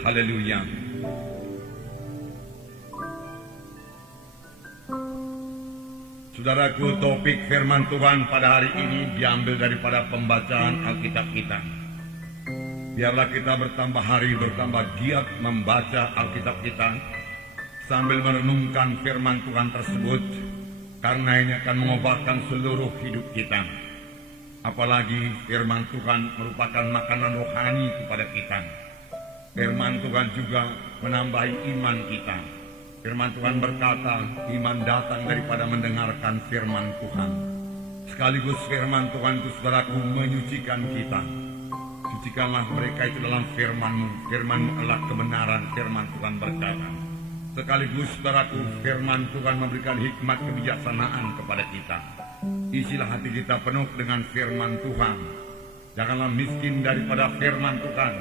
Haleluya. Saudaraku, topik firman Tuhan pada hari ini diambil daripada pembacaan Alkitab kita. Biarlah kita bertambah hari, bertambah giat membaca Alkitab kita sambil merenungkan firman Tuhan tersebut, karena ini akan mengobatkan seluruh hidup kita. Apalagi firman Tuhan merupakan makanan rohani kepada kita. Firman Tuhan juga menambahi iman kita. Firman Tuhan berkata, iman datang daripada mendengarkan firman Tuhan. Sekaligus firman Tuhan itu, saudaraku, menyucikan kita. Sucikanlah mereka itu dalam firman-Mu. Firman-Mu adalah kebenaran, firman Tuhan berkata. Sekaligus, saudaraku, firman Tuhan memberikan hikmat kebijaksanaan kepada kita. Isilah hati kita penuh dengan firman Tuhan. Janganlah miskin daripada firman Tuhan.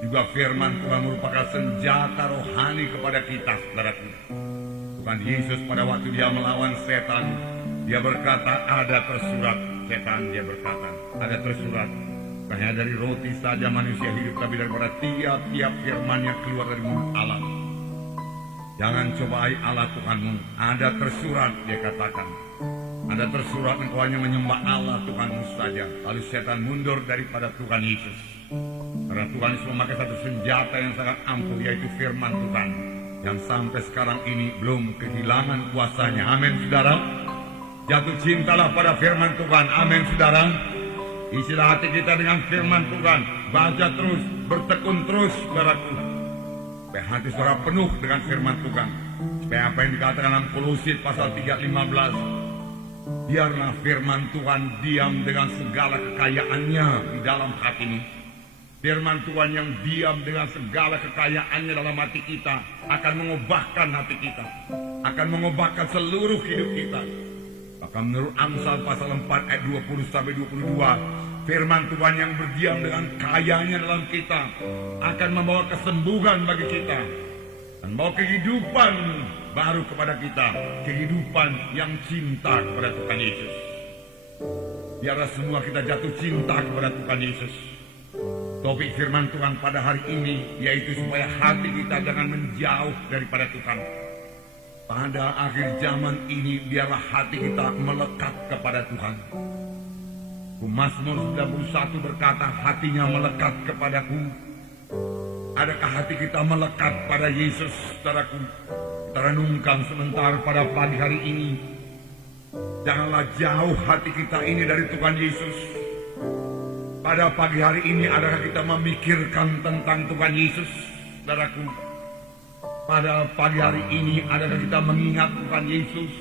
Juga firman Tuhan merupakan senjata rohani kepada kita, saudaraku. Tuhan Yesus pada waktu dia melawan setan, dia berkata, ada tersurat. Setan, dia berkata, ada tersurat. Hanya dari roti saja manusia hidup, tapi daripada tiap-tiap firman yang keluar dari mulut Allah. Jangan cobai Allah Tuhanmu. Ada tersurat, dia katakan. Ada tersurat, engkau hanya menyembah Allah Tuhanmu saja. Lalu setan mundur daripada Tuhan Yesus. Karena Tuhan Yesus memakai satu senjata yang sangat ampuh, yaitu firman Tuhan, yang sampai sekarang ini belum kehilangan kuasanya. Amin, saudara. Jatuh cintalah pada firman Tuhan. Amin, saudara. Isilah hati kita dengan firman Tuhan. Baca terus, bertekun terus, saudaraku. Supaya hati saudara penuh dengan firman Tuhan. Supaya apa yang dikatakan dalam Kolose pasal 3:15, biarlah firman Tuhan diam dengan segala kekayaannya di dalam hatimu. Firman Tuhan yang diam dengan segala kekayaannya dalam hati kita akan mengubahkan hati kita, akan mengubahkan seluruh hidup kita. Bahkan menurut Amsal pasal 4 ayat 20-22, firman Tuhan yang berdiam dengan kayanya dalam kita akan membawa kesembuhan bagi kita dan membawa kehidupan baru kepada kita, kehidupan yang cinta kepada Tuhan Yesus. Biarlah semua kita jatuh cinta kepada Tuhan Yesus. Topik firman Tuhan pada hari ini yaitu supaya hati kita jangan menjauh daripada Tuhan. Pada akhir zaman ini biarlah hati kita melekat kepada Tuhan. Mazmur 91 berkata, hatinya melekat kepadaku. Adakah hati kita melekat pada Yesus, saudaraku? Kita renungkan sebentar pada pagi hari ini. Janganlah jauh hati kita ini dari Tuhan Yesus. Pada pagi hari ini, adakah kita memikirkan tentang Tuhan Yesus, saudaraku? Pada pagi hari ini, adakah kita mengingat Tuhan Yesus?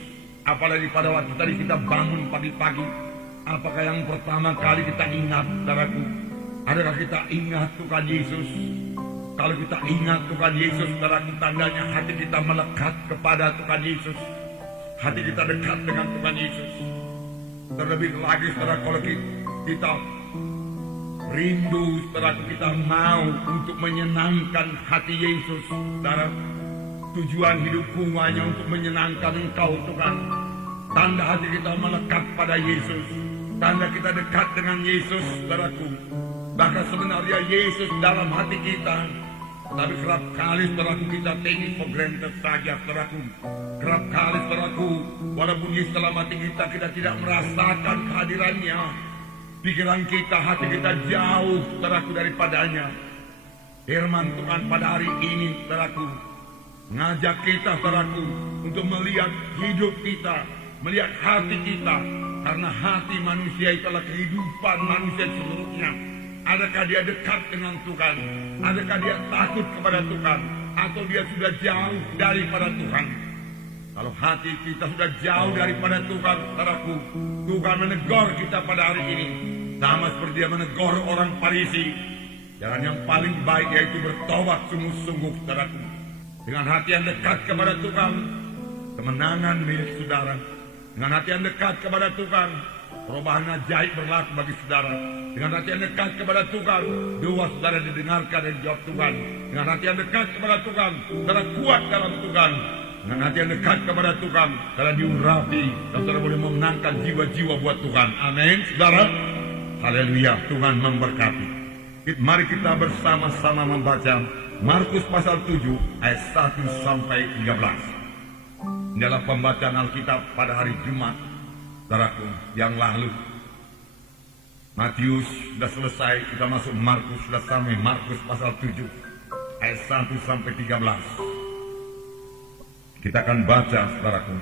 Apalagi pada waktu tadi kita bangun pagi-pagi, apakah yang pertama kali kita ingat, saudaraku? Adakah kita ingat Tuhan Yesus? Kalau kita ingat Tuhan Yesus, saudaraku, tandanya hati kita melekat kepada Tuhan Yesus. Hati kita dekat dengan Tuhan Yesus. Terlebih lagi, saudara, kalau kita rindu, saudaraku, kita mau untuk menyenangkan hati Yesus, saudara. Tujuan hidupku hanya untuk menyenangkan Engkau, Tuhan. Tanda hati kita melekat pada Yesus, tanda kita dekat dengan Yesus, saudaraku. Bahkan sebenarnya Yesus dalam hati kita, tapi kerap kali, saudaraku, kita take it for granted saja, saudaraku. Kerap kali, saudaraku, walaupun Yesus dalam hati kita, kita tidak merasakan kehadirannya. Pikiran kita, hati kita jauh, saudaraku, daripadanya. Firman Tuhan pada hari ini, saudaraku, mengajak kita, saudaraku, untuk melihat hidup kita, melihat hati kita. Karena hati manusia itu adalah kehidupan manusia seluruhnya. Adakah dia dekat dengan Tuhan? Adakah dia takut kepada Tuhan? Atau dia sudah jauh daripada Tuhan? Kalau hati kita sudah jauh daripada Tuhan, saudaraku, Tuhan menegur kita pada hari ini. Sama seperti dia menegur orang Farisi. Jalan yang paling baik yaitu bertobat sungguh-sungguh, saudaraku. Dengan hati yang dekat kepada Tuhan, kemenangan milik saudara. Dengan hati yang dekat kepada Tuhan, perubahan ajaib berlaku bagi saudara. Dengan hati yang dekat kepada Tuhan, doa saudara didengarkan dan dijawab Tuhan. Dengan hati yang dekat kepada Tuhan, saudara kuat dalam Tuhan. Dengan hati yang dekat kepada Tuhan, saudara diurapi dan saudara boleh memenangkan jiwa-jiwa buat Tuhan. Amin, saudara. Haleluya, Tuhan memberkati. Mari kita bersama-sama membaca Markus pasal 7 ayat 1 sampai 13. Dalam pembacaan Alkitab pada hari Jumat, saudaraku, yang lalu. Matius sudah selesai, kita masuk Markus, sudah sampai Markus pasal 7 ayat 1 sampai 13. Kita akan baca, saudaraku.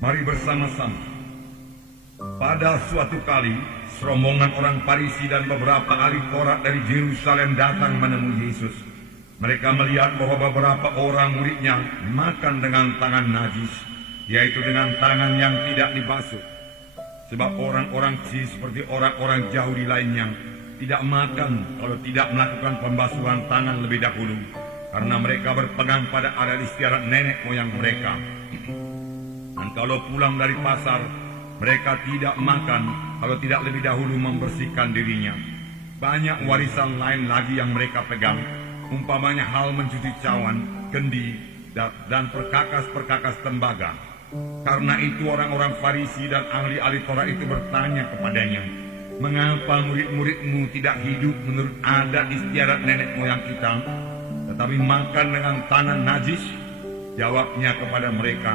Mari bersama-sama. Pada suatu kali, serombongan orang Farisi dan beberapa ahli Taurat dari Yerusalem datang menemui Yesus. Mereka melihat bahwa beberapa orang muridnya makan dengan tangan najis, yaitu dengan tangan yang tidak dibasuh. Sebab orang-orang seperti orang-orang Yahudi lainnya tidak makan kalau tidak melakukan pembasuhan tangan lebih dahulu, karena mereka berpegang pada adat istiadat nenek moyang mereka. Dan kalau pulang dari pasar, mereka tidak makan kalau tidak lebih dahulu membersihkan dirinya. Banyak warisan lain lagi yang mereka pegang, umpamanya hal mencuci cawan, kendi, dan perkakas-perkakas tembaga. Karena itu orang-orang Farisi dan ahli-ahli Taurat itu bertanya kepadanya, "Mengapa murid-muridmu tidak hidup menurut adat istiadat nenek moyang kita, tetapi makan dengan tangan najis?" Jawabnya kepada mereka,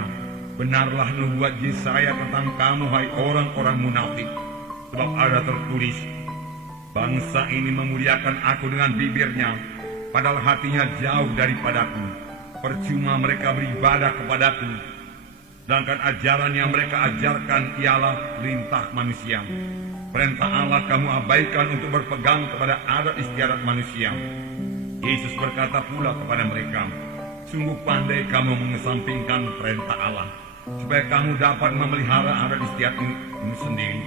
"Benarlah nubuat Yesaya tentang kamu, hai orang-orang munafik. Sebab ada tertulis, bangsa ini memuliakan aku dengan bibirnya, padahal hatinya jauh daripadaku. Percuma mereka beribadah kepadaku, sedangkan ajaran yang mereka ajarkan ialah perintah manusia. Perintah Allah kamu abaikan untuk berpegang kepada adat istiadat manusia." Yesus berkata pula kepada mereka, "Sungguh pandai kamu mengesampingkan perintah Allah, supaya kamu dapat memelihara adat istiadatmu sendiri.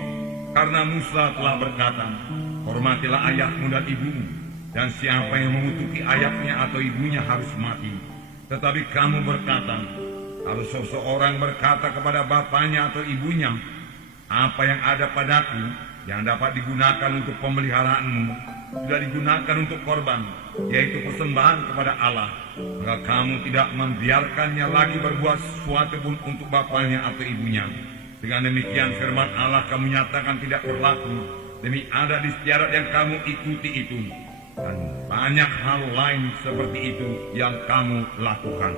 Karena Musa telah berkata, hormatilah ayahmu dan ibumu, dan siapa yang mengutuki ayahnya atau ibunya harus mati. Tetapi kamu berkata, kalau seseorang berkata kepada bapaknya atau ibunya, apa yang ada padaku yang dapat digunakan untuk pemeliharaanmu sudah digunakan untuk korban, yaitu persembahan kepada Allah, maka kamu tidak membiarkannya lagi berbuat sesuatu pun untuk bapaknya atau ibunya. Dengan demikian firman Allah kamu nyatakan tidak berlaku demi adat istiadat yang kamu ikuti itu, dan banyak hal lain seperti itu yang kamu lakukan."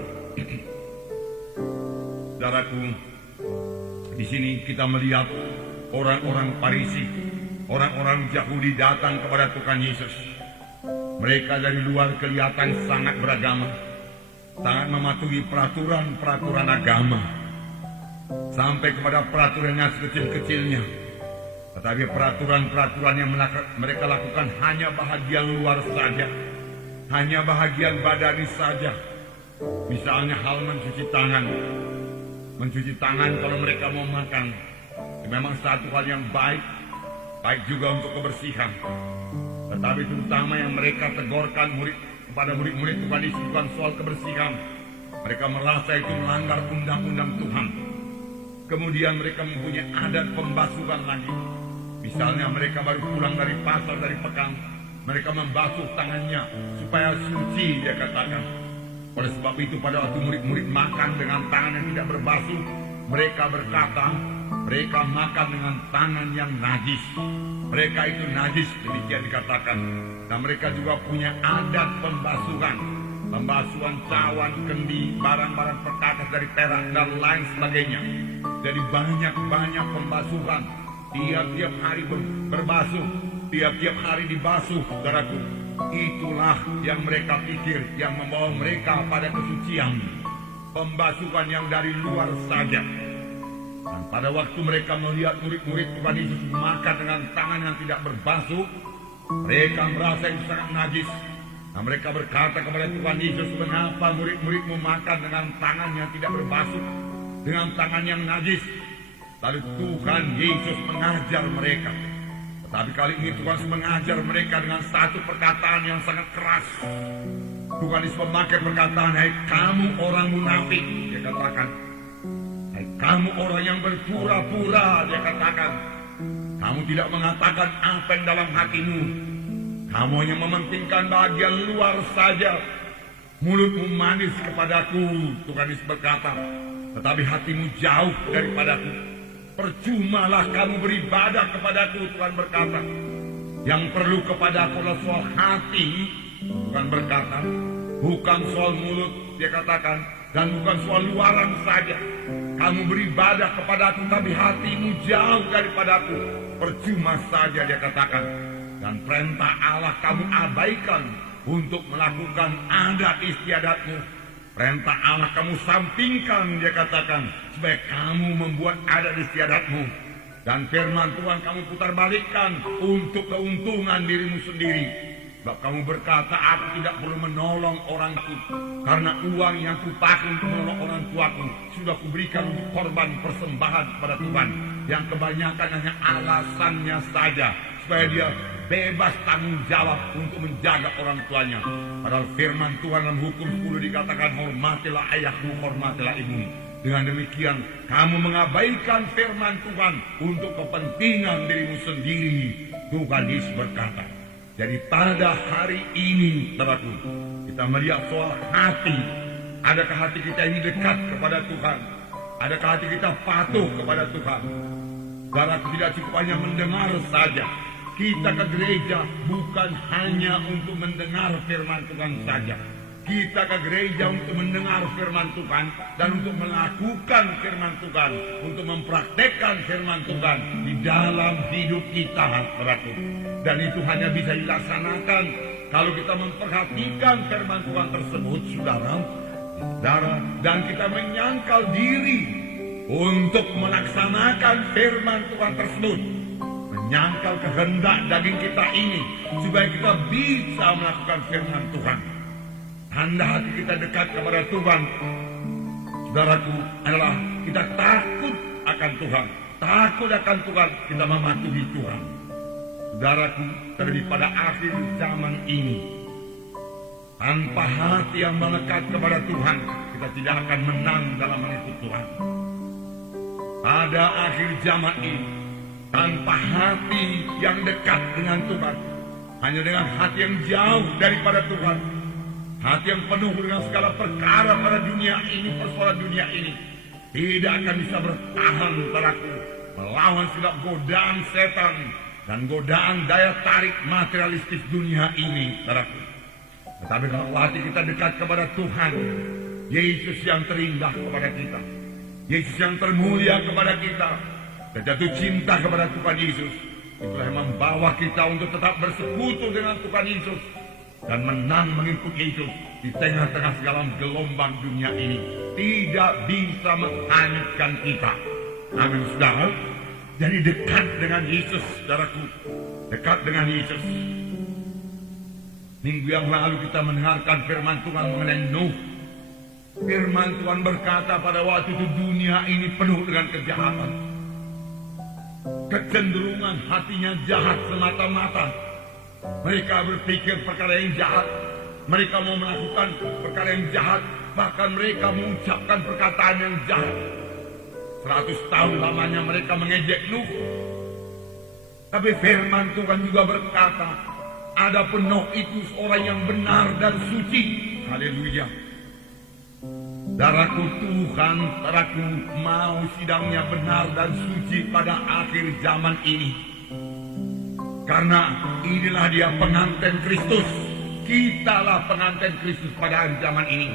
Saudaraku, di sini kita melihat orang-orang Farisi, orang-orang Yahudi datang kepada Tuhan Yesus. Mereka dari luar kelihatan sangat beragama, sangat mematuhi peraturan-peraturan agama, sampai kepada peraturan yang sekecil-kecilnya. Tetapi peraturan-peraturan yang mereka lakukan hanya bahagian luar saja, hanya bahagian badani saja. Misalnya hal mencuci tangan. Mencuci tangan kalau mereka mau makan, memang satu hal yang baik juga untuk kebersihan. Tetapi terutama yang mereka tegurkan kepada murid-murid Tuhan Yesus bukan soal kebersihan. Mereka merasa itu melanggar undang-undang Tuhan. Kemudian mereka mempunyai adat pembasuhan lagi. Misalnya mereka baru pulang dari pasar, dari pekan, mereka membasuh tangannya supaya suci, dia katakan. Oleh sebab itu pada waktu murid-murid makan dengan tangan yang tidak berbasuh, mereka berkata, mereka makan dengan tangan yang najis. Mereka itu najis, demikian dikatakan. Dan mereka juga punya adat pembasuhan. Pembasuhan cawan, kendi, barang-barang perkakas dari perak, dan lain sebagainya. Jadi banyak-banyak pembasuhan. Tiap-tiap hari berbasuh, tiap-tiap hari dibasuh, saudaraku. Itulah yang mereka pikir yang membawa mereka pada kesucian. Pembasuhan yang dari luar saja. Dan pada waktu mereka melihat murid-murid Tuhan Yesus makan dengan tangan yang tidak berbasuh, mereka merasa itu sangat najis. Nah, mereka berkata kepada Tuhan Yesus, "Mengapa murid-muridmu makan dengan tangan yang tidak berbasuh, dengan tangan yang najis?" Lalu Tuhan Yesus mengajar mereka. Tetapi kali ini Tuhan Yesus mengajar mereka dengan satu perkataan yang sangat keras. Tuhan Yesus memakai perkataan, "Hai kamu orang munafik," dia katakan. "Hai kamu orang yang berpura-pura," dia katakan. "Kamu tidak mengatakan apa yang dalam hatimu. Kamu hanya mementingkan bagian luar saja. mulutmu manis kepadaku, Tuhan Yesus berkata, tetapi hatimu jauh daripadaku. Percumalah kamu beribadah kepadaku, Tuhan berkata. Yang perlu kepadaku adalah soal hati, Tuhan berkata. Bukan soal mulut, dia katakan, dan bukan soal luaran saja. Kamu beribadah kepadaku, tapi hatimu jauh daripadaku. Percuma saja, dia katakan. Dan perintah Allah kamu abaikan untuk melakukan adat istiadatmu. Perintah Allah kamu sampingkan, dia katakan, supaya kamu membuat adat istiadatmu. Dan firman Tuhan kamu putar balikkan untuk keuntungan dirimu sendiri. Sebab kamu berkata, aku tidak perlu menolong orangku, karena uang yang kupakai untuk menolong orang tuaku sudah kuberikan untuk korban persembahan kepada Tuhan, yang kebanyakan hanya alasannya saja supaya dia bebas tanggung jawab untuk menjaga orang tuanya. Padahal firman Tuhan dalam hukum 10 dikatakan, hormatilah ayahmu, hormatilah ibumu. Dengan demikian kamu mengabaikan firman Tuhan untuk kepentingan dirimu sendiri. Tuhan Yesus berkata. Jadi pada hari ini, saudaraku, kita melihat soal hati. Adakah hati kita ini dekat kepada Tuhan? Adakah hati kita patuh kepada Tuhan? Saudaraku, tidak cukup hanya mendengar saja. Kita ke gereja bukan hanya untuk mendengar firman Tuhan saja. Kita ke gereja untuk mendengar firman Tuhan dan untuk melakukan firman Tuhan, untuk mempraktekkan firman Tuhan di dalam hidup kita, saudaraku. Dan itu hanya bisa dilaksanakan kalau kita memperhatikan firman Tuhan tersebut, saudara, dan kita menyangkal diri untuk melaksanakan firman Tuhan tersebut, menyangkal kehendak daging kita ini supaya kita bisa melakukan firman Tuhan. Tanda hati kita dekat kepada Tuhan, saudaraku, adalah kita takut akan Tuhan. Takut akan Tuhan, kita mematuhi Tuhan. Saudaraku, terlebih pada akhir zaman ini, tanpa hati yang melekat kepada Tuhan, kita tidak akan menang dalam mengikut Tuhan. Pada akhir zaman ini, tanpa hati yang dekat dengan Tuhan, hanya dengan hati yang jauh daripada Tuhan, hati yang penuh dengan segala perkara pada dunia ini, persoalan dunia ini, tidak akan bisa bertahan, saudaraku, melawan segala godaan setan dan godaan daya tarik materialistis dunia ini, saudaraku. Tetapi kalau hati kita dekat kepada Tuhan, Yesus yang terindah kepada kita, Yesus yang termulia kepada kita, dan jatuh cinta kepada Tuhan Yesus, itulah yang membawa kita untuk tetap bersekutu dengan Tuhan Yesus dan menang mengikut Yesus di tengah-tengah segala gelombang dunia ini. Tidak bisa menghanyutkan kita. Amin, saudara. Jadi dekat dengan Yesus, saudaraku. Dekat dengan Yesus. Minggu yang lalu kita mendengarkan firman Tuhan mengenai Nuh. Firman Tuhan berkata pada waktu itu dunia ini penuh dengan kejahatan. Kecenderungan hatinya jahat semata-mata. Mereka berpikir perkara yang jahat. Mereka mau melakukan perkara yang jahat. Bahkan mereka mengucapkan perkataan yang jahat. 100 tahun lamanya mereka mengejek Nuh. Tapi firman Tuhan juga berkata, adapun Nuh itu seorang yang benar dan suci. Haleluya. Saudaraku, Tuhan, saudaraku, mau sidangnya benar dan suci pada akhir zaman ini. Karena inilah dia pengantin Kristus. Kitalah pengantin Kristus pada akhir zaman ini.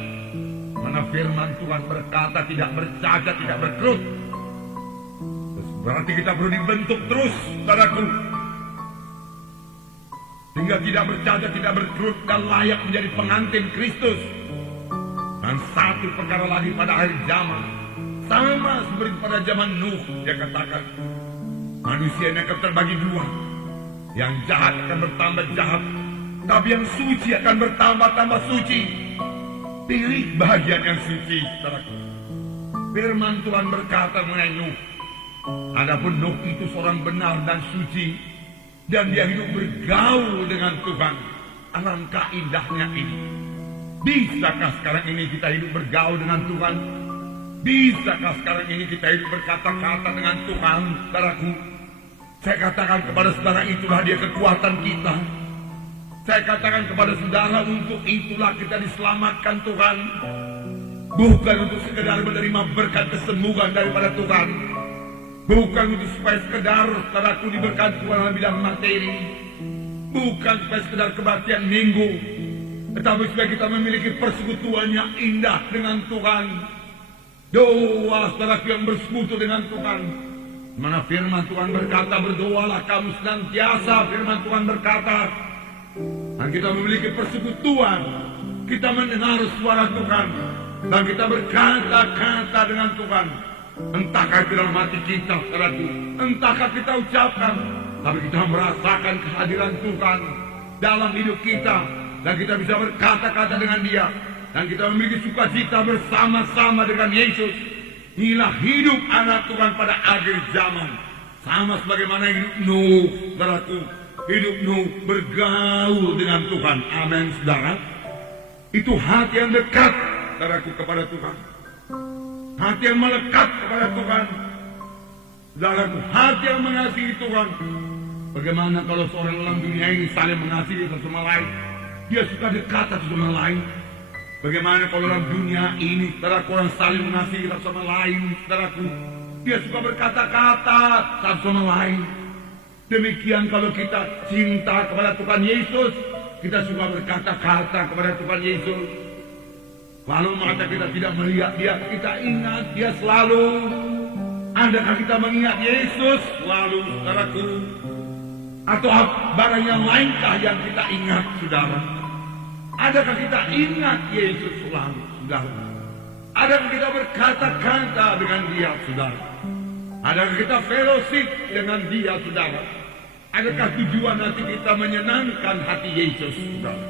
Mana firman Tuhan berkata tidak bercacat, tidak berkerut. Berarti kita perlu dibentuk terus, saudaraku. Sehingga tidak bercacat, tidak berkerut dan layak menjadi pengantin Kristus. Dan satu perkara lagi pada akhir zaman, sama seperti pada zaman Nuh, dia katakan, manusia ini akan terbagi dua. Yang jahat akan bertambah jahat, tapi yang suci akan bertambah-tambah suci. Pilih bagian yang suci, saudaraku. Firman Tuhan berkata mengenai Nuh, adapun Nuh itu seorang benar dan suci, dan dia hidup bergaul dengan Tuhan. Alangkah indahnya ini. Bisakah sekarang ini kita hidup bergaul dengan Tuhan? Bisakah sekarang ini kita hidup berkata-kata dengan Tuhan, saudaraku? Saya katakan kepada saudara, itulah dia kekuatan kita. Saya katakan kepada saudara, untuk itulah kita diselamatkan Tuhan. Bukan untuk sekedar menerima berkat kesembuhan daripada Tuhan. Bukan untuk supaya sekedar saudaraku diberkati Tuhan dalam bidang materi. Bukan supaya sekedar kebaktian minggu. Tetapi supaya kita memiliki persekutuan yang indah dengan Tuhan. Doa saudaraku yang bersekutu dengan Tuhan. Mana firman Tuhan berkata, berdoalah kamu senantiasa. Firman Tuhan berkata, dan kita memiliki persekutuan, kita mendengar suara Tuhan, dan kita berkata-kata dengan Tuhan. Entahkah itu dalam hati kita, saudaraku, entahkah kita ucapkan, tapi kita merasakan kehadiran Tuhan dalam hidup kita, dan kita bisa berkata-kata dengan Dia, dan kita memiliki sukacita bersama-sama dengan Yesus. Inilah hidup anak Tuhan pada akhir zaman, sama sebagaimana hidup Nuh, saudaraku. Hidup Nuh bergaul dengan Tuhan. Amin, saudara. Itu hati yang dekat, saudaraku, kepada Tuhan. Hati yang melekat kepada Tuhan. Saudaraku, hati yang mengasihi Tuhan. Bagaimana kalau seorang dalam dunia ini saling mengasihi satu sama lain? Dia suka dekat satu sama lain. Bagaimana kalau dalam dunia ini, saudaraku, orang saling mengasihi satu sama lain, saudaraku? Dia suka berkata-kata satu sama lain. Demikian kalau kita cinta kepada Tuhan Yesus, kita suka berkata-kata kepada Tuhan Yesus. Lalu mata kita tidak melihat Dia, kita ingat Dia selalu. Adakah kita mengingat Yesus selalu, saudaraku? Atau barang yang lainkah yang kita ingat, saudara? Adakah kita ingat Yesus selalu, saudara? Adakah kita berkata-kata dengan Dia, saudara? Adakah kita fellowship dengan Dia, saudara? Adakah tujuan hati kita menyenangkan hati Yesus, saudara?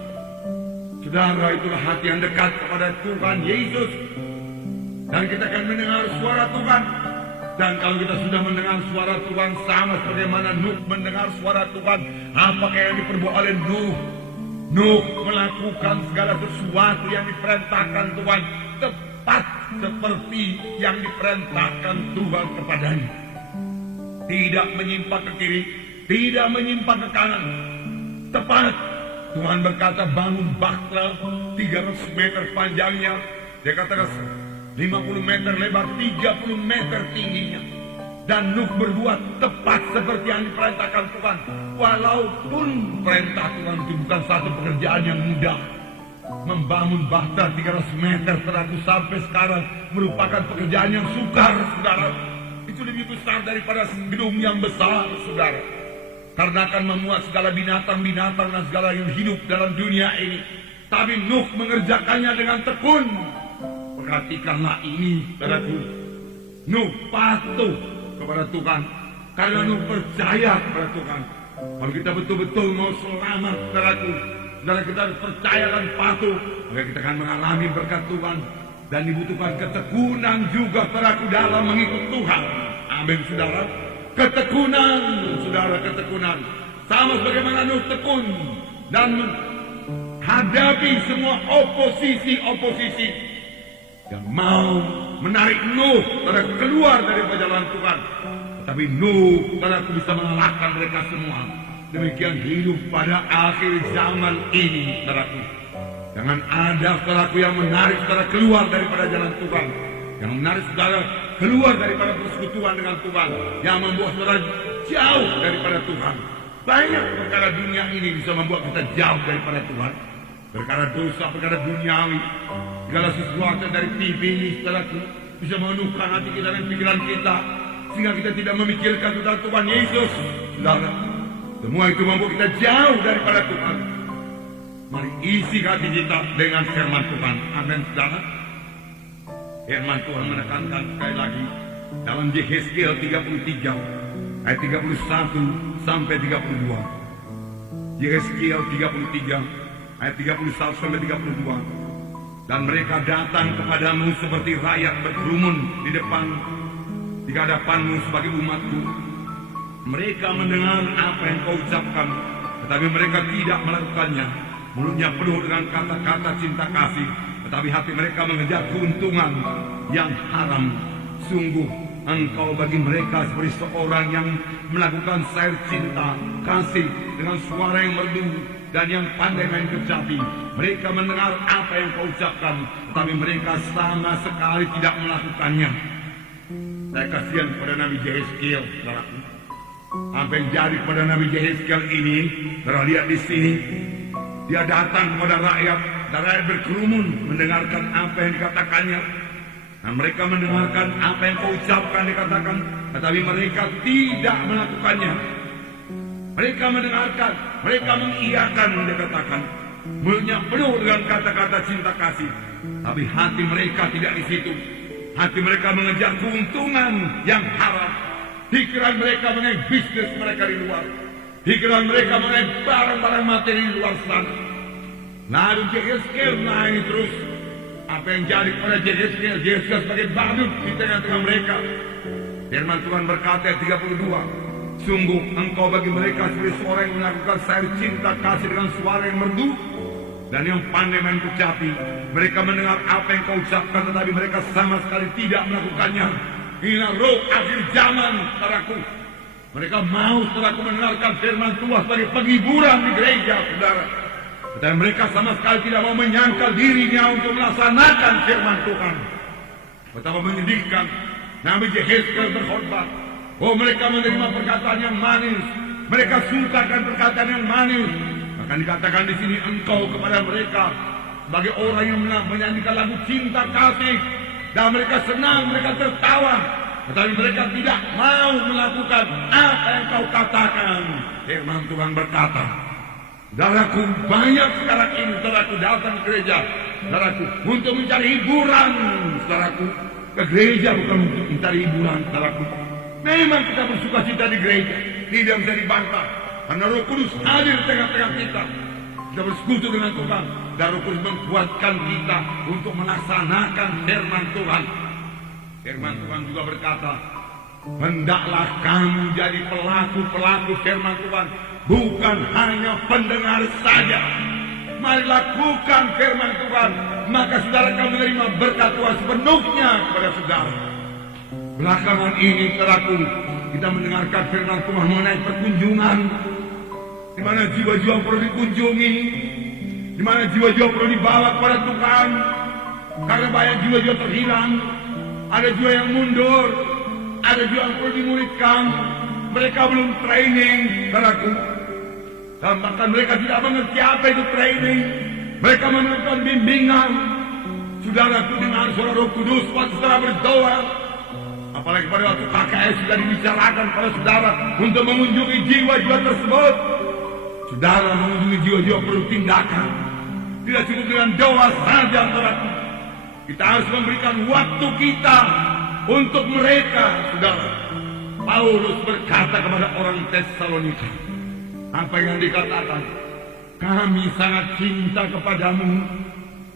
Saudara, itulah hati yang dekat kepada Tuhan Yesus. Dan kita akan mendengar suara Tuhan. Dan kalau kita sudah mendengar suara Tuhan, sama sebagaimana Nuh mendengar suara Tuhan, apakah yang diperbuat oleh Nuh? Nuh melakukan segala sesuatu yang diperintahkan Tuhan, tepat seperti yang diperintahkan Tuhan kepadanya. Tidak menyimpang ke kiri, tidak menyimpang ke kanan. Tepat. Tuhan berkata, bangun bahtera 300 meter panjangnya. Dia katakan 50 meter lebar, 30 meter tingginya. Dan Nuh berbuat tepat seperti yang diperintahkan Tuhan. Walaupun perintah Tuhan itu bukan satu pekerjaan yang mudah. Membangun bahtera 300 meter teraku sampai sekarang merupakan pekerjaan yang sukar, saudara. Itu lebih besar daripada gedung yang besar, saudara. Karena akan memuat segala binatang-binatang dan segala yang hidup dalam dunia ini. Tapi Nuh mengerjakannya dengan tekun. Perhatikanlah ini, saudaraku. Nuh patuh kepada Tuhan. Karena Nuh percaya kepada Tuhan. Kalau kita betul-betul mau selamat, saudaraku, saudara kita harus percaya dan patuh, maka kita akan mengalami berkat Tuhan. Dan dibutuhkan ketekunan juga, saudaraku, dalam mengikut Tuhan. Amin, saudara. Ketekunan, saudara, ketekunan. Sama sebagaimana Nuh tekun dan hadapi semua oposisi-oposisi yang mau menarik Nuh keluar dari jalan Tuhan. Tapi Nuh, saudaraku, bisa mengalahkan mereka semua. Demikian hidup pada akhir zaman ini, saudaraku. Jangan ada, saudaraku, yang menarik saudara keluar daripada jalan Tuhan. Yang menarik saudara keluar daripada persekutuan dengan Tuhan, yang membuat saudara jauh daripada Tuhan. Banyak perkara dunia ini bisa membuat kita jauh daripada Tuhan. Perkara dosa, perkara duniawi, segala sesuatu dari TV ini, saudaraku, bisa memenuhkan hati kita dan pikiran kita, sehingga kita tidak memikirkan tentang Tuhan Yesus, saudara. Semua itu membuat kita jauh daripada Tuhan. Mari isi hati kita dengan firman Tuhan. Amin, saudara. Firman Tuhan menekankan sekali lagi dalam Yehezkiel 33 ayat 31 sampai 32. Yehezkiel 33 ayat 31 sampai 32. Dan mereka datang kepadamu seperti rakyat berkerumun di hadapanmu sebagai umatku. Mereka mendengar apa yang kau ucapkan, tetapi mereka tidak melakukannya. Mulutnya penuh dengan kata-kata cinta kasih, tetapi hati mereka mengejar keuntungan yang haram. Sungguh engkau bagi mereka seperti seorang yang melakukan syair cinta kasih dengan suara yang merdu dan yang pandai main kecapi. Mereka mendengar apa yang kau ucapkan, tetapi mereka sama sekali tidak melakukannya. Saya kasihan kepada Nabi Yehezkiel, saudaraku. Apa yang jadi kepada Nabi Yehezkiel ini, saudara lihat di sini. Dia datang kepada rakyat, dan rakyat berkerumun mendengarkan apa yang dikatakannya. Dan mereka mendengarkan apa yang kau ucapkan dikatakan, tetapi mereka tidak melakukannya. Mereka mendengarkan, mereka mengiyakan dikatakan, mulutnya penuh dengan kata-kata cinta kasih, tapi hati mereka tidak di situ. Hati mereka mengejar keuntungan yang haram. Pikiran mereka mengenai bisnis mereka di luar. Pikiran mereka mengenai barang-barang materi di luar sana. Lalu Yehezkiel naik terus. Apa yang jadi kepada Yehezkiel? Yehezkiel sebagai badut di tengah-tengah mereka. Firman Tuhan berkata ayat 32. Sungguh engkau bagi mereka sebagai seorang yang melakukan sayur cinta kasih dengan suara yang merdu dan yang pandai main kecapi. Mereka mendengar apa yang kau ucapkan, tetapi mereka sama sekali tidak melakukannya. Inilah roh akhir zaman, saudaraku. Mereka mau, saudaraku, mendengarkan firman Tuhan sebagai penghiburan di gereja, saudara. Tetapi mereka sama sekali tidak mau menyangkal dirinya untuk melaksanakan firman Tuhan. Betapa menyedihkan. Nabi Yehezkiel berkhotbah. Oh, mereka menerima perkataan yang manis. Mereka sukakan perkataan yang manis. Maka dikatakan di sini engkau kepada mereka sebagai orang yang menyanyikan lagu cinta kasih, dan mereka senang, mereka tertawa. Tetapi mereka tidak mau melakukan apa yang kau katakan. Firman Tuhan berkata, saudaraku, banyak sekarang ini saudaraku datang ke gereja, saudaraku, untuk mencari hiburan. Saudaraku, ke gereja bukan untuk mencari hiburan, saudaraku. Memang kita bersuka cita di gereja, tidak bisa dibantah, karena Roh Kudus hadir di tengah-tengah kita. Kita bersekutu dengan Tuhan, dan Roh Kudus menguatkan kita untuk melaksanakan firman Tuhan. Firman Tuhan juga berkata, hendaklah kamu jadi pelaku-pelaku firman Tuhan, bukan hanya pendengar saja. Mari lakukan firman Tuhan, maka saudara akan menerima berkat Tuhan sepenuhnya kepada saudara. Belakangan ini, saudaraku, kita mendengarkan firman Tuhan mengenai perkunjungan, di mana jiwa-jiwa perlu dikunjungi, di mana jiwa-jiwa perlu dibawa kepada Tuhan, karena banyak jiwa-jiwa terhilang. Ada jiwa yang mundur, ada jiwa yang perlu dimuridkan. Mereka belum training, saudaraku. Dan bahkan mereka tidak mengerti apa itu training. Mereka memerlukan bimbingan. Saudaraku, dengan suara Roh Kudus waktu saudara berdoa, apalagi pada waktu KKS sudah dibicarakan pada saudara untuk mengunjungi jiwa-jiwa tersebut. Saudara mengunjungi jiwa-jiwa perlu tindakan. Tidak cukup dengan doa saja, saudaraku. Kita harus memberikan waktu kita untuk mereka, saudara. Paulus berkata kepada orang Tesalonika, apa yang dikatakan? Kami sangat cinta kepadamu.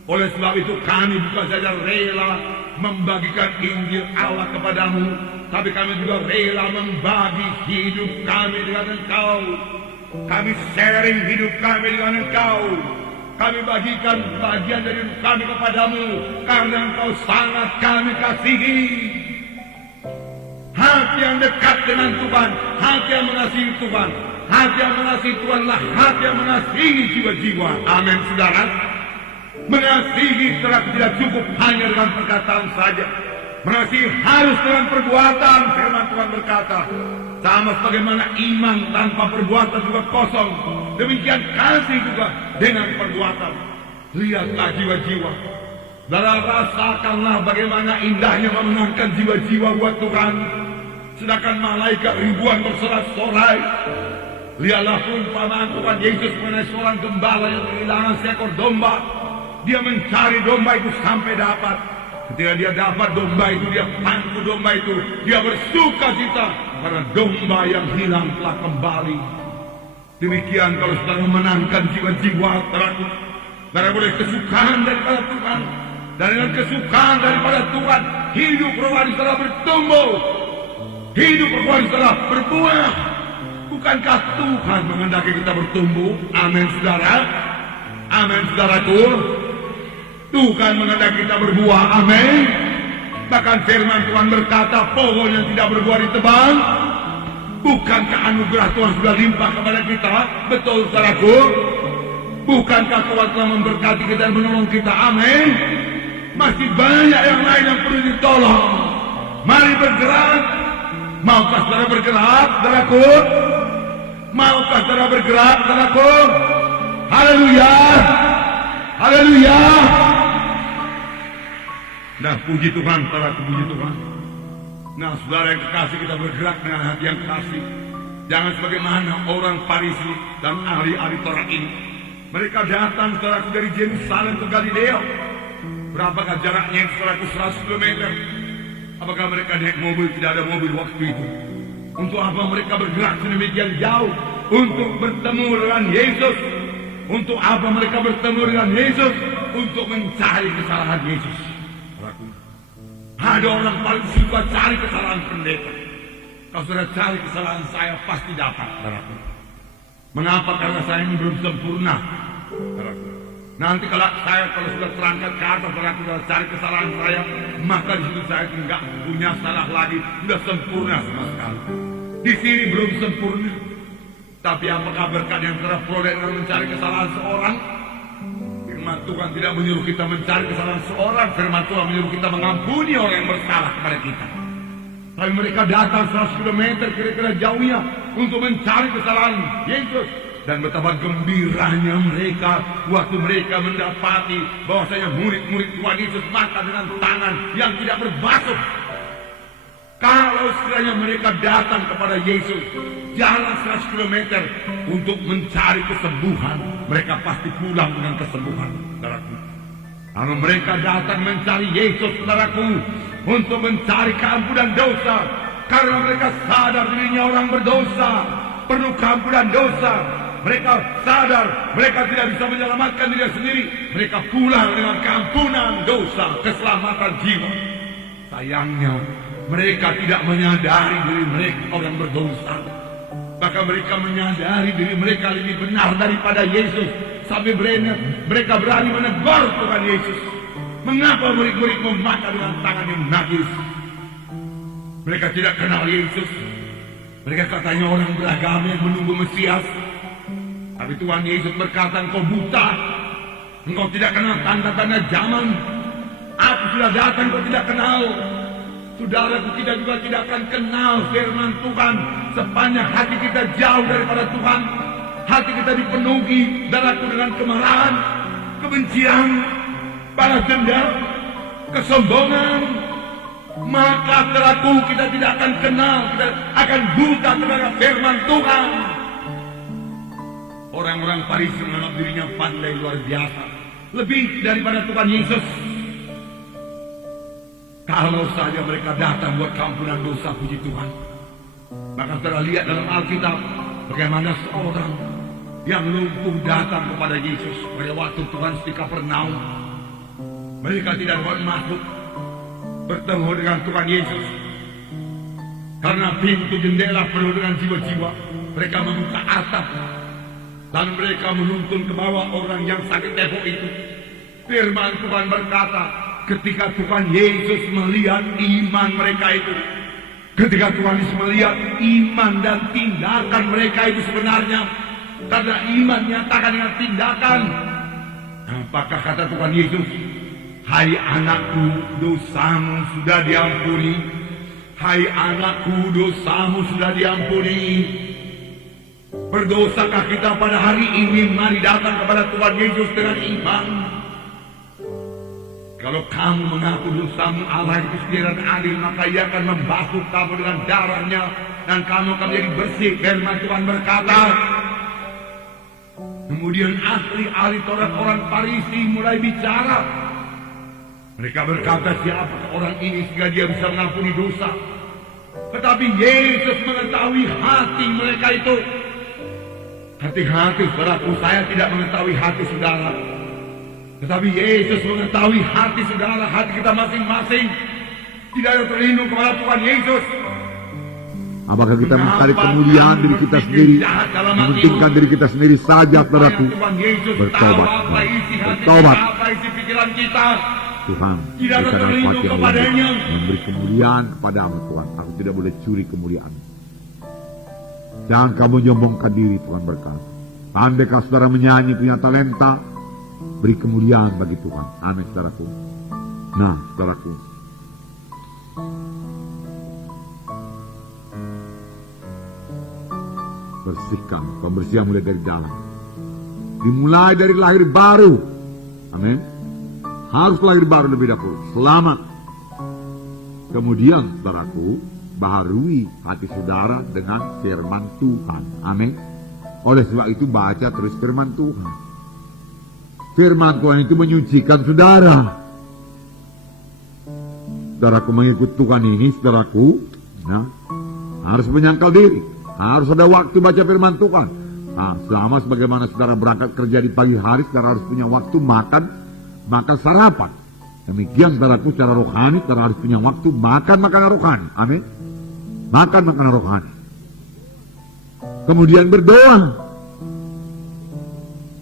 Oleh sebab itu kami bukan saja rela membagikan Injil Allah kepadamu, tapi kami juga rela membagi hidup kami dengan engkau. Kami sharing hidup kami dengan engkau. Kami bagikan bagian dari hidup kami kepadamu, karena engkau sangat kami kasihi. Hati yang dekat dengan Tuhan, hati yang mengasihi Tuhan, hati yang mengasihi Tuhanlah hati yang mengasihi jiwa-jiwa. Amin, saudara. Mengasihi tidak cukup hanya dengan perkataan saja. Mengasihi harus dengan perbuatan. Firman Tuhan berkata, sama sebagaimana iman tanpa perbuatan juga kosong, demikian kasih juga dengan perbuatan. Lihatlah jiwa-jiwa. Dan rasakanlah bagaimana indahnya memenangkan jiwa-jiwa buat Tuhan. Sedangkan malaikat ribuan bersorak-sorai. Lihatlah perumpamaan Tuhan Yesus mengenai seorang gembala yang kehilangan seekor domba. Dia mencari domba itu sampai dapat. Ketika dia dapat domba itu, dia pangku domba itu. Dia bersuka cita karena domba yang hilang telah kembali. Demikian kalau saudara memenangkan jiwa-jiwa terakhir, saudara boleh kesukaan daripada Tuhan. Dan dengan kesukaan daripada Tuhan, hidup rohani saudara bertumbuh. Hidup rohani saudara berbuah. Bukankah Tuhan menghendaki kita bertumbuh? Amin, saudara. Amin, saudaraku. Tuhan menghendaki kita berbuah. Amin. Bahkan firman Tuhan berkata, pohon yang tidak berbuah ditebang. Bukankah anugerah Tuhan sudah limpah kepada kita? Betul, saudaraku. Bukankah Tuhan telah memberkati kita dan menolong kita? Amin. Masih banyak yang lain yang perlu ditolong. Mari bergerak. Maukah saudara bergerak, saudaraku? Maukah saudara bergerak, saudaraku? Haleluya. Haleluya. Nah, puji Tuhan, saudaraku, puji Tuhan. Nah, saudara yang kekasih, kita bergerak dengan hati yang kasih. Jangan sebagaimana orang Farisi dan ahli-ahli Taurat ini. Mereka datang, saudaraku, dari Yerusalem ke Galilea. Berapakah jaraknya, saudaraku? 100 km. Apakah mereka naik mobil? Tidak ada mobil waktu itu. Untuk apa mereka bergerak sedemikian jauh? Untuk bertemu dengan Yesus. Untuk apa mereka bertemu dengan Yesus? Untuk mencari kesalahan Yesus. Ada orang paling suka cari kesalahan pendeta. Kalau sudah cari kesalahan saya, pasti dapat. Mengapa? Karena saya ini belum sempurna. Nanti kalau sudah terangkat ke atas, sudah cari kesalahan saya, maka di situ saya tidak punya salah lagi, sudah sempurna sama sekali. Di sini belum sempurna. Tapi apakah berkat yang telah peroleh dengan mencari kesalahan seorang? Firman Tuhan tidak menyuruh kita mencari kesalahan seorang. Firman Tuhan menyuruh kita mengampuni orang yang bersalah kepada kita. Tapi mereka datang 100 km kira-kira jauhnya untuk mencari kesalahan Yesus. Dan betapa gembiranya mereka waktu mereka mendapati bahwasanya murid-murid Tuhan Yesus makan dengan tangan yang tidak berbasuh. Kalau sekiranya mereka datang kepada Yesus, jalan 100 km untuk mencari kesembuhan, mereka pasti pulang dengan kesembuhan, saudaraku. Kalau mereka datang mencari Yesus, saudaraku, untuk mencari keampunan dosa, karena mereka sadar dirinya orang berdosa, perlu keampunan dosa. Mereka sadar mereka tidak bisa menyelamatkan diri sendiri. Mereka pulang dengan keampunan dosa, keselamatan jiwa. Sayangnya mereka tidak menyadari diri mereka orang berdosa. Maka mereka menyadari diri mereka lebih benar daripada Yesus. Sampai mereka berani menegur Tuhan Yesus. Mengapa murid-murid memakan dengan tangan yang najis? Mereka tidak kenal Yesus. Mereka katanya orang beragama yang menunggu Mesias. Tapi Tuhan Yesus berkata, engkau buta. Engkau tidak kenal tanda-tanda zaman. Aku sudah datang, engkau tidak kenal. Saudaraku, kita juga tidak akan kenal firman Tuhan sepanjang hati kita jauh daripada Tuhan. Hati kita dipenuhi, saudaraku, dengan kemarahan, kebencian, balas dendam, kesombongan. Maka saudaraku, kita tidak akan kenal, kita akan buta terhadap firman Tuhan. Orang-orang Farisi menganggap dirinya pandai luar biasa, lebih daripada Tuhan Yesus. Kalau saja mereka datang buat keampunan dosa, puji Tuhan. Maka saudara lihat dalam Alkitab bagaimana seorang yang lumpuh datang kepada Yesus pada waktu Tuhan di Kapernaum. Mereka tidak dapat masuk bertemu dengan Tuhan Yesus karena pintu jendela penuh dengan jiwa-jiwa. Mereka membuka atap dan mereka menuntun ke bawah orang yang sakit tepuk itu. Firman Tuhan berkata, ketika Tuhan Yesus melihat iman mereka itu, ketika Tuhan Yesus melihat iman dan tindakan mereka itu sebenarnya, karena iman nyatakan dengan tindakan, apakah kata Tuhan Yesus? Hai anakku, dosamu sudah diampuni. Hai anakku, dosamu sudah diampuni. Berdosakah kita pada hari ini? Mari datang kepada Tuhan Yesus dengan iman. Kalau kamu mengaku dosamu, Allah itu sendiri dan adil, maka Ia akan membasuh kamu dengan darahnya dan kamu akan menjadi bersih. Firman Tuhan berkata. Kemudian ahli Taurat orang Farisi mulai bicara. Mereka berkata, siapa orang ini sehingga dia bisa mengampuni dosa? Tetapi Yesus mengetahui hati mereka itu. Hati-hati, saudaraku, saya tidak mengetahui hati saudara. Tetapi Yesus mengetahui hati saudara, hati kita masing-masing. Tidak ada terlindung kepada Tuhan Yesus. Apakah kita mencari kemuliaan diri kita sendiri, mementingkan diri kita sendiri saja, saudaraku? Bertobat, bertobat. Tuhan, berikan rahmat yang lebih, memberi kemuliaan kepada amat Tuhan. Aku tidak boleh curi kemuliaan. Jangan kamu nyombongkan diri, Tuhan berkata. Andaikan saudara menyanyi punya talenta, beri kemuliaan bagi Tuhan. Amin, saudaraku. Nah, saudaraku, bersihkan. Pembersihan mulai dari dalam. Dimulai dari lahir baru. Amin. Harus lahir baru lebih dahulu. Selamat. Kemudian, saudaraku, baharui hati saudara dengan firman Tuhan. Amin. Oleh sebab itu baca terus firman Tuhan. Firman Tuhan itu menyucikan saudara. Saudaraku mengikut Tuhan ini, saudaraku, nah, harus menyangkal diri. Harus ada waktu baca firman Tuhan. Nah, selama sebagaimana saudara berangkat kerja di pagi hari, saudara harus punya waktu makan sarapan. Demikian saudaraku secara rohani, saudara harus punya waktu makan makanan rohani. Amin. Makan makanan rohani. Kemudian berdoa.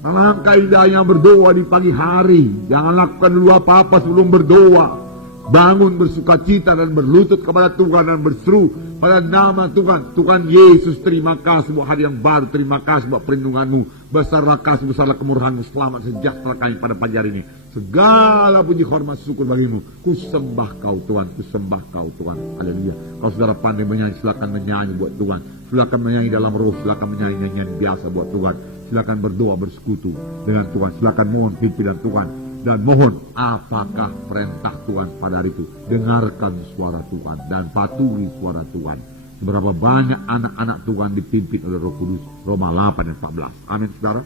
Alangkah indahnya berdoa di pagi hari. Jangan lakukan dulu apa-apa sebelum berdoa. Bangun bersuka cita dan berlutut kepada Tuhan dan berseru pada nama Tuhan. Tuhan Yesus, terima kasih buat hari yang baru. Terima kasih buat perlindunganmu. Besarlah kasih, besarlah kemurahanmu. Selamat sejahtera kami pada pagi hari ini. Segala puji hormat syukur bagimu. Ku sembah kau Tuhan. Ku sembah kau Tuhan. Haleluya. Kalau saudara pandai menyanyi, silakan menyanyi buat Tuhan. Silakan menyanyi dalam roh. Silakan menyanyi nyanyian biasa buat Tuhan. Silakan berdoa bersekutu dengan Tuhan. Silakan mohon pimpinan Tuhan. Dan mohon apakah perintah Tuhan pada hari itu. Dengarkan suara Tuhan dan patuhi suara Tuhan. Seberapa banyak anak-anak Tuhan dipimpin oleh Roh Kudus. Roma 8 dan 14. Amin, saudara.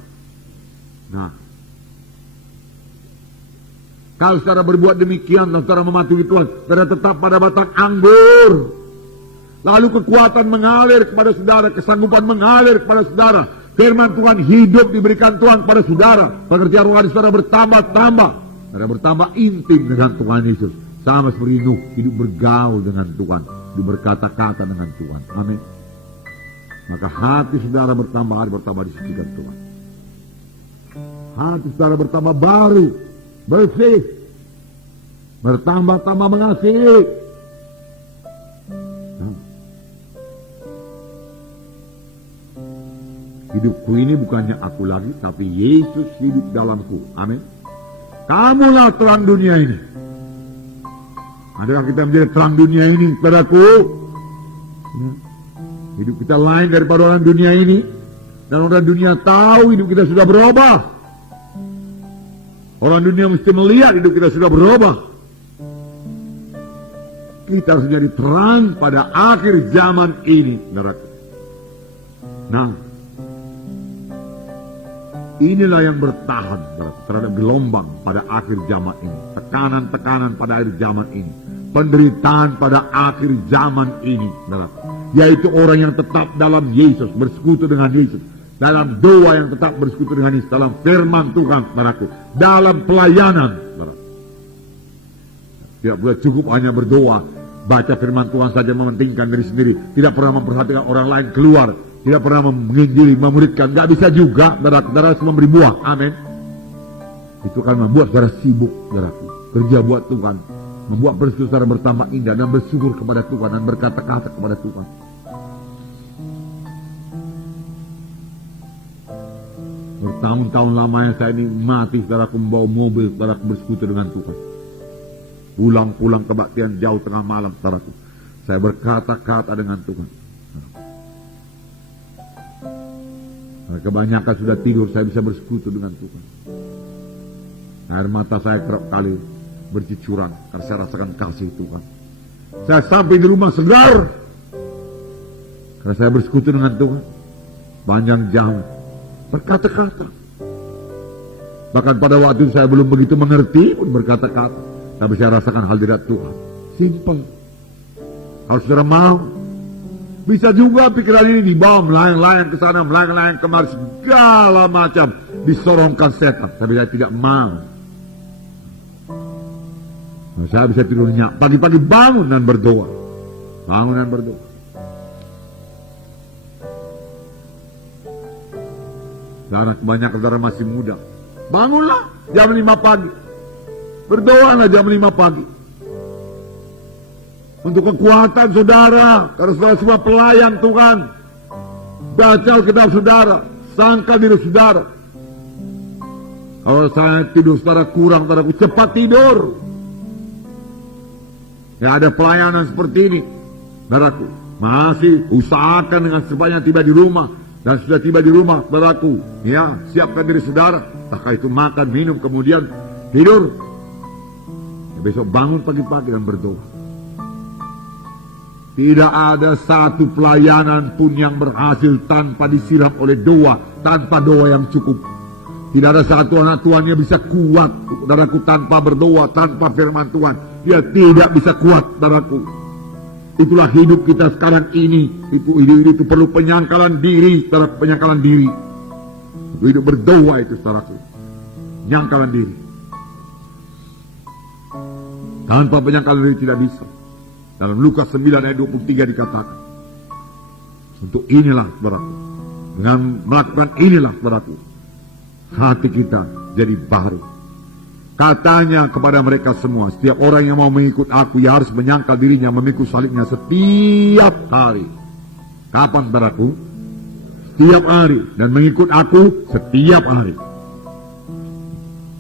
Nah, kalau saudara berbuat demikian dan saudara mematuhi Tuhan, saudara tetap pada batang anggur. Lalu kekuatan mengalir kepada saudara, kesanggupan mengalir kepada saudara. Firman Tuhan hidup diberikan Tuhan kepada saudara. Pengertian rohani saudara bertambah-tambah. Saudara bertambah intim dengan Tuhan Yesus. Sama seperti Nuh, hidup bergaul dengan Tuhan. Hidup berkata-kata dengan Tuhan. Amin. Maka hati saudara bertambah disucikan Tuhan. Hati saudara bertambah baru, bersih, bertambah-tambah mengasihi. Hidupku ini bukannya aku lagi, tapi Yesus hidup dalamku. Amin. Kamulah terang dunia ini. Adakah kita menjadi terang dunia ini, saudaraku? Ya. Hidup kita lain daripada orang dunia ini. Dan orang dunia tahu hidup kita sudah berubah. Orang dunia mesti melihat hidup kita sudah berubah. Kita harus menjadi terang pada akhir zaman ini, saudaraku. Nah, inilah yang bertahan terhadap gelombang pada akhir zaman ini. Tekanan-tekanan pada akhir zaman ini. Penderitaan pada akhir zaman ini. Yaitu orang yang tetap dalam Yesus. Bersekutu dengan Yesus. Dalam doa yang tetap bersekutu dengan Yesus. Dalam firman Tuhan. Dalam pelayanan. Tidak boleh cukup hanya berdoa. Baca firman Tuhan saja mementingkan diri sendiri. Tidak pernah memperhatikan orang lain keluar. Tidak pernah menginjili, memuridkan. Gak bisa juga, saudara harus memberi buah. Amin. Itu akan membuat saudara sibuk, saudaraku. Kerja buat Tuhan. Membuat bersekutu saudara bertambah indah. Dan bersyukur kepada Tuhan. Dan berkata-kata kepada Tuhan. Bertahun-tahun lamanya saya ini mati, saudaraku, membawa mobil, saudaraku, bersekutu dengan Tuhan. Pulang-pulang kebaktian jauh tengah malam, saudaraku. Saya berkata-kata dengan Tuhan. Kebanyakan sudah tidur, saya bisa bersekutu dengan Tuhan. Air mata saya kerap kali bercucuran karena saya rasakan kasih Tuhan. Saya sampai di rumah segar karena saya bersekutu dengan Tuhan. Panjang jalan berkata-kata. Bahkan pada waktu itu saya belum begitu mengerti pun berkata-kata, tapi saya rasakan hadirat Tuhan. Simple. Kalau saudara mau, bisa juga pikiran ini dibawa melayang-layang ke sana, melayang-layang kemari, segala macam disorongkan setan. Tapi saya tidak mau. Nah, saya bisa tidur nyenyak. Pagi-pagi bangun dan berdoa. Bangun dan berdoa. Karena kebanyakan saudara masih muda. Bangunlah jam 5 pagi. Berdoalah jam 5 pagi. Untuk kekuatan saudara, karena saudara semua pelayan Tuhan. Baca Alkitab saudara, sangka diri saudara. Kalau saya tidur saudara kurang, saudaraku cepat tidur. Ya ada pelayanan seperti ini, saudaraku. Masih usahakan dengan sebanyak tiba di rumah. Dan sudah tiba di rumah, saudaraku. Ya, siapkan diri saudara. Entahkah itu makan, minum, kemudian tidur. Ya, besok bangun pagi-pagi dan berdoa. Tidak ada satu pelayanan pun yang berhasil tanpa disiram oleh doa, tanpa doa yang cukup. Tidak ada satu anak Tuhan yang bisa kuat, saudaraku, tanpa berdoa, tanpa firman Tuhan. Dia tidak bisa kuat, saudaraku. Itulah hidup kita sekarang ini. Itu perlu penyangkalan diri, saudara, penyangkalan diri. Hidup berdoa itu, saudaraku. Penyangkalan diri. Tanpa penyangkalan diri tidak bisa. Dalam Lukas 9 ayat 23 dikatakan, untuk inilah, saudaraku, dengan melakukan inilah, saudaraku, hati kita jadi baru. Katanya kepada mereka semua, setiap orang yang mau mengikut aku, ia harus menyangkal dirinya, memikul salibnya setiap hari. Kapan, saudaraku? Setiap hari. Dan mengikut aku setiap hari.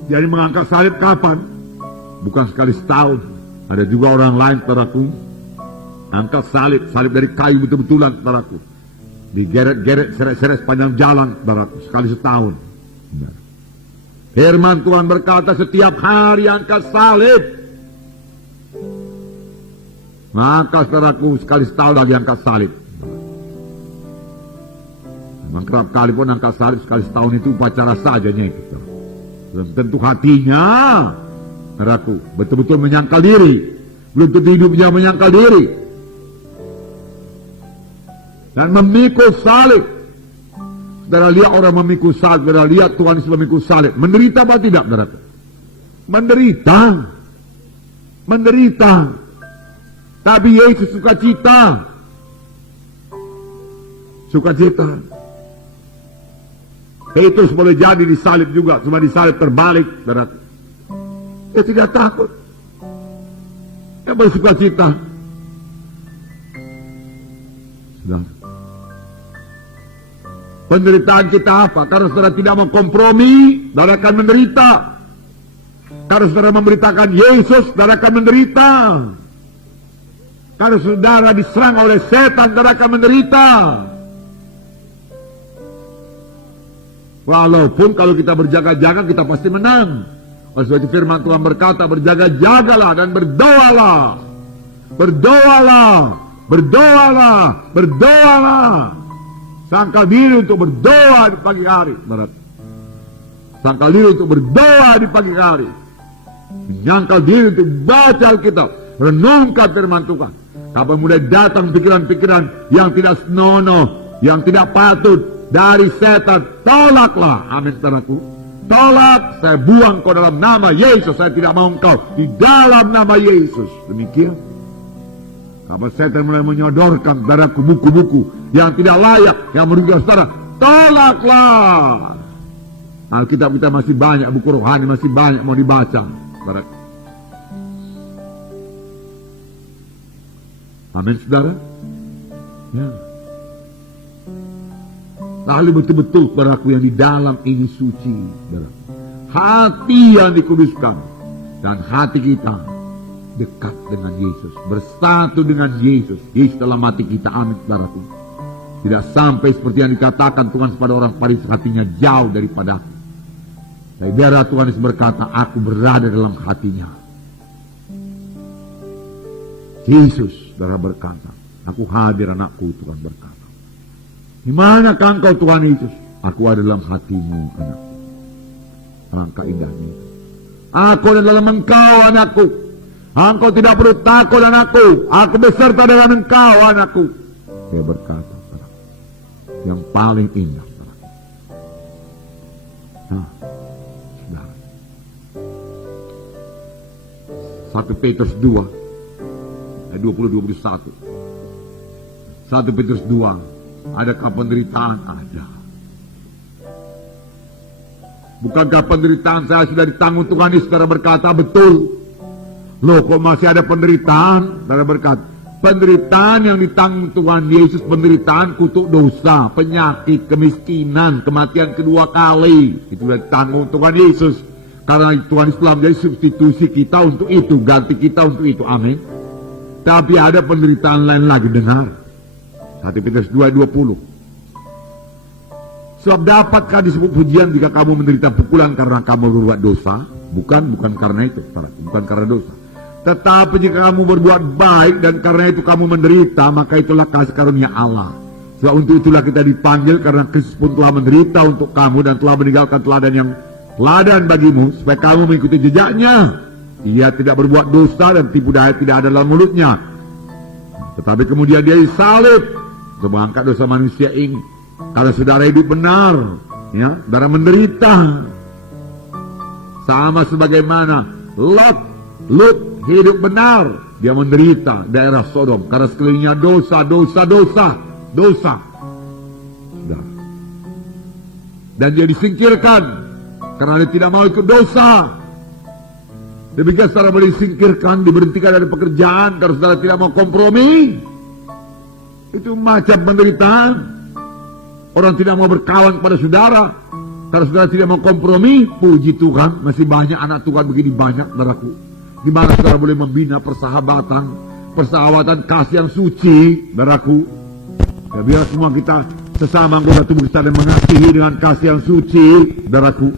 Jadi mengangkat salib kapan? Bukan sekali setahun. Ada juga orang lain, saudaraku, angkat salib dari kayu betul-betulan, saudaraku. Digeret-geret, seret-seret sepanjang jalan, saudaraku, sekali setahun. Firman Tuhan berkata setiap hari angkat salib. Maka, saudaraku, sekali setahun lagi angkat salib. Memang kerap kali pun angkat salib sekali setahun itu upacara sajanya itu. Belum tentu hatinya, saudaraku, betul-betul menyangkal diri. Belum tentu hidupnya menyangkal diri. Dan memikul salib. Saudara lihat orang memikul salib, saudara lihat Tuhan Yesus memikul salib. Menderita apa tidak, saudara? Menderita. Menderita. Tapi Yesus sukacita. Sukacita. Petrus boleh jadi disalib juga, cuma disalib terbalik, saudara. Dia tidak takut. Dia bersukacita. Saudara. Penderitaan kita apa? Karena saudara tidak mau kompromi, saudara akan menderita. Karena saudara memberitakan Yesus, saudara akan menderita. Karena saudara diserang oleh setan, saudara akan menderita. Walaupun kalau kita berjaga-jaga, kita pasti menang. Oleh sebab itu firman Tuhan berkata, berjaga-jagalah dan berdoalah. Berdoalah, berdoalah, berdoalah. Sangkal diri untuk berdoa di pagi hari. Sangkal diri untuk berdoa di pagi hari. Menyangkal diri untuk baca Alkitab. Renungkan firman Tuhan. Kapan mulai datang pikiran-pikiran yang tidak senonoh, yang tidak patut dari setan, tolaklah. Amin, saudaraku. Tolak, saya buang kau dalam nama Yesus. Saya tidak mau engkau di dalam nama Yesus. Demikian. Kapan setan mulai menyodorkan, saudaraku, buku-buku yang tidak layak, yang merugikan saudara, tolaklah. Alkitab kita masih banyak, buku rohani masih banyak mau dibaca, saudara. Amin, saudara. Ya. Lalu betul-betul, saudaraku, yang di dalam ini suci, saudara. Hati yang dikuduskan dan hati kita dekat dengan Yesus, bersatu dengan Yesus. Yesus dalam hati kita, amin, saudaraku. Tidak sampai seperti yang dikatakan Tuhan kepada orang Farisi, hatinya jauh daripada aku. Tapi biarlah Tuhan Yesus berkata, aku berada dalam hatinya. Yesus, saudara, berkata, aku hadir anakku, Tuhan berkata. Di manakah engkau, Tuhan Yesus? Aku ada dalam hatimu, anakku. Alangkah indahnya. Aku ada dalam engkau, anakku. Engkau tidak perlu takut, anakku. Aku beserta dengan engkau, anakku. Dia berkata, yang paling indah. Nah, saudara. 1 Petrus 2 ayat 20-21. 1 Petrus 2. Adakah penderitaan? Ada. Bukankah penderitaan saya sudah ditanggung Tuhan Yesus? Saudara berkata, betul. Loh, kok masih ada penderitaan? Saudara berkata, Penderitaan yang ditanggung Tuhan Yesus, penderitaan kutuk dosa, penyakit, kemiskinan, kematian kedua kali, itu sudah ditanggung Tuhan Yesus. Karena Tuhan Yesus telah menjadi substitusi kita untuk itu, ganti kita untuk itu, amin. Tapi ada penderitaan lain lagi, dengar 1 Petrus 2:20. Sebab dapatkah disebut pujian jika kamu menderita pukulan karena kamu berbuat dosa? Bukan karena itu, bukan karena dosa. Tetapi jika kamu berbuat baik dan karena itu kamu menderita, maka itulah kasih karunia Allah. Sebab untuk itulah kita dipanggil, karena Kristus pun telah menderita untuk kamu dan telah meninggalkan teladan yang teladan bagimu, supaya kamu mengikuti jejaknya. Ia tidak berbuat dosa dan tipu daya tidak ada dalam mulutnya. Tetapi kemudian dia disalib untuk mengangkat dosa manusia ini. Karena saudara hidup benar, ya, saudara menderita. Sama sebagaimana Lot hidup benar, dia menderita daerah Sodom karena sekelilingnya dosa. Dan dia disingkirkan karena dia tidak mau ikut dosa. Demikian saudara boleh disingkirkan, diberhentikan dari pekerjaan karena saudara tidak mau kompromi. Itu macam penderitaan. Orang tidak mau berkawan kepada saudara karena saudara tidak mau kompromi. Puji Tuhan, masih banyak anak Tuhan begini banyak, saudaraku. Di mana saudara boleh membina persahabatan kasih yang suci, saudaraku. Ya, biar semua kita sesama anggota tubuh kita mengasihi dengan kasih yang suci, saudaraku.